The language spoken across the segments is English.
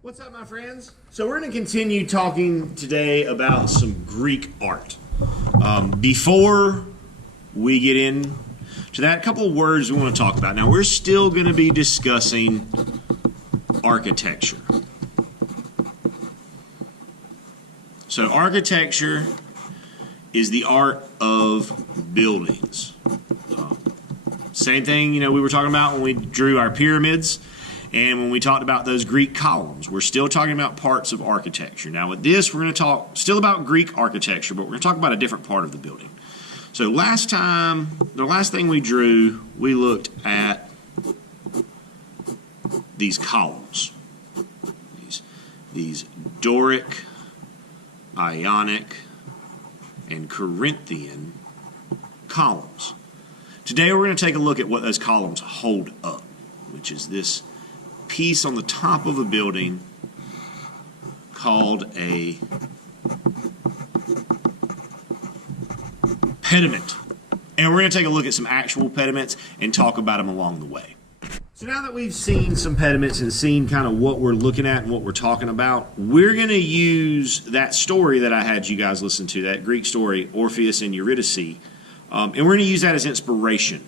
What's up, my friends? So we're going to continue talking today about some Greek art. Before we get into that, a couple of words we want to talk about. Now, we're still going to be discussing architecture. So architecture is the art of buildings. Same thing, we were talking about when we drew our pyramids and when we talked about those Greek columns. We're still talking about parts of architecture. Now with this, we're going to talk still about Greek architecture, but we're going to talk about a different part of the building. So last time, the last thing we drew, we looked at these columns. These Doric, Ionic, and Corinthian columns. Today we're going to take a look at what those columns hold up, which is this piece on the top of a building called a pediment. And we're going to take a look at some actual pediments and talk about them along the way. So now that we've seen some pediments and seen kind of what we're looking at and what we're talking about, we're going to use that story that I had you guys listen to, that Greek story, Orpheus and Eurydice, and we're going to use that as inspiration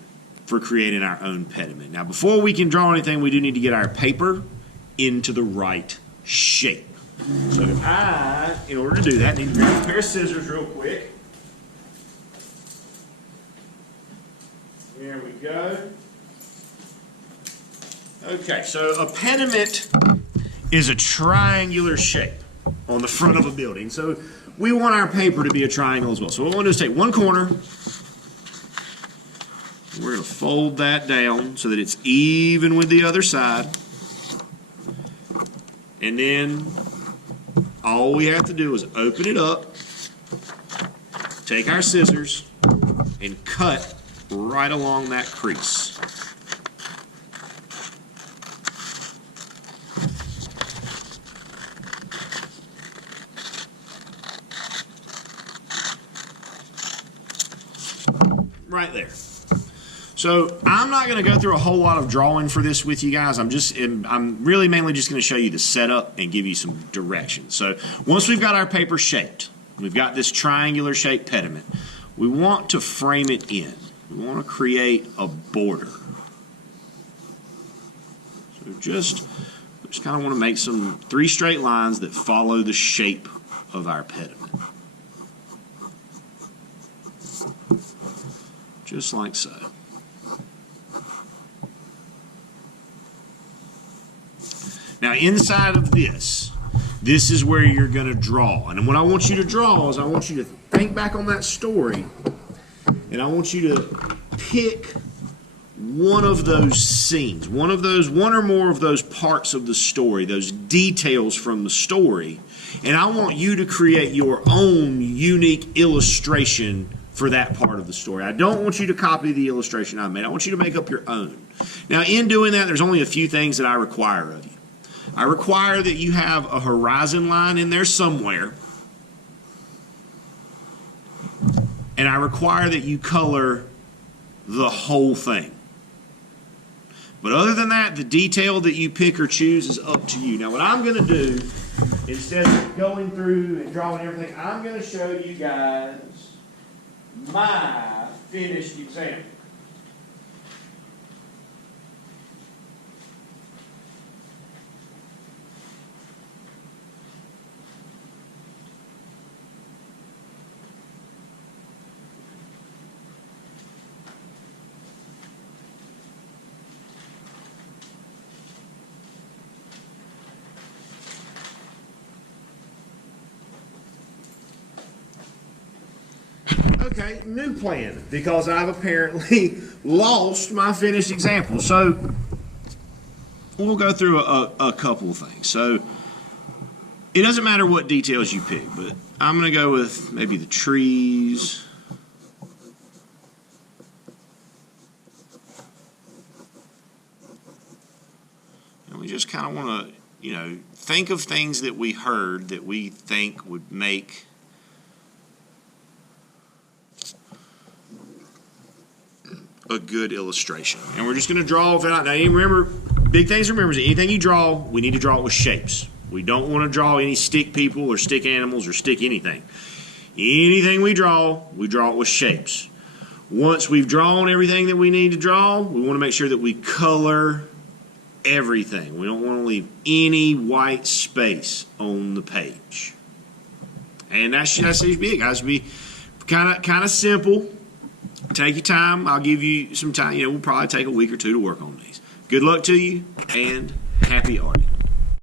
for creating our own pediment. Now, before we can draw anything, we do need to get our paper into the right shape. So in order to do that, need to grab a pair of scissors real quick. There we go. Okay, so a pediment is a triangular shape on the front of a building. So we want our paper to be a triangle as well. So what we want to do is take one corner. We're going to fold that down so that it's even with the other side. And then all we have to do is open it up, take our scissors, and cut right along that crease. Right there. So I'm not going to go through a whole lot of drawing for this with you guys. I'm really mainly just going to show you the setup and give you some directions. So once we've got our paper shaped, we've got this triangular shaped pediment, we want to frame it in. We want to create a border. So just kind of want to make some 3 straight lines that follow the shape of our pediment. Just like so. Now inside of this is where you're going to draw. And what I want you to draw is I want you to think back on that story, and I want you to pick one of those scenes, one or more of those parts of the story, those details from the story, and I want you to create your own unique illustration for that part of the story. I don't want you to copy the illustration I made. I want you to make up your own. Now, in doing that, there's only a few things that I require of you. I require that you have a horizon line in there somewhere, and I require that you color the whole thing. But other than that, the detail that you pick or choose is up to you. Now, what I'm going to do, instead of going through and drawing everything, I'm going to show you guys my finished example. Okay, new plan, because I've apparently lost my finished example. So we'll go through a couple of things. So it doesn't matter what details you pick, but I'm going to go with maybe the trees. And we just kind of want to, think of things that we heard that we think would make a good illustration. And we're just going to draw it out. Now, remember, big things to remember is anything you draw, we need to draw it with shapes. We don't want to draw any stick people or stick animals or stick anything. Anything we draw it with shapes. Once we've drawn everything that we need to draw, we want to make sure that we color everything. We don't want to leave any white space on the page. And that's it, guys. Be kind of simple. Take your time. I'll give you some time. We'll probably take a week or two to work on these. Good luck to you, and happy arting.